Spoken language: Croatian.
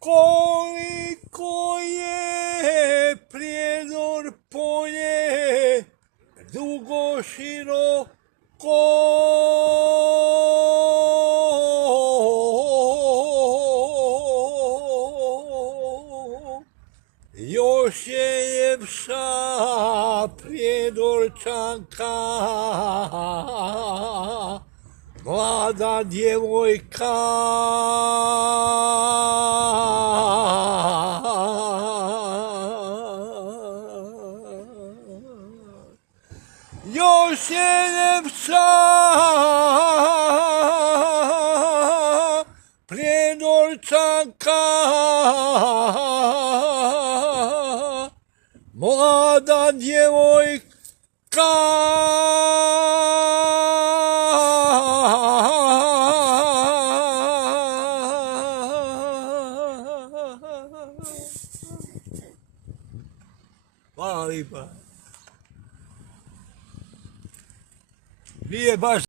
Koliko je prijedor polje, dugo široko, još je ljepša prijedorčanka, mlada djevojka. Još je ljepša prijedorčanka, mlada djevojka. Hvala lipa. Nije baš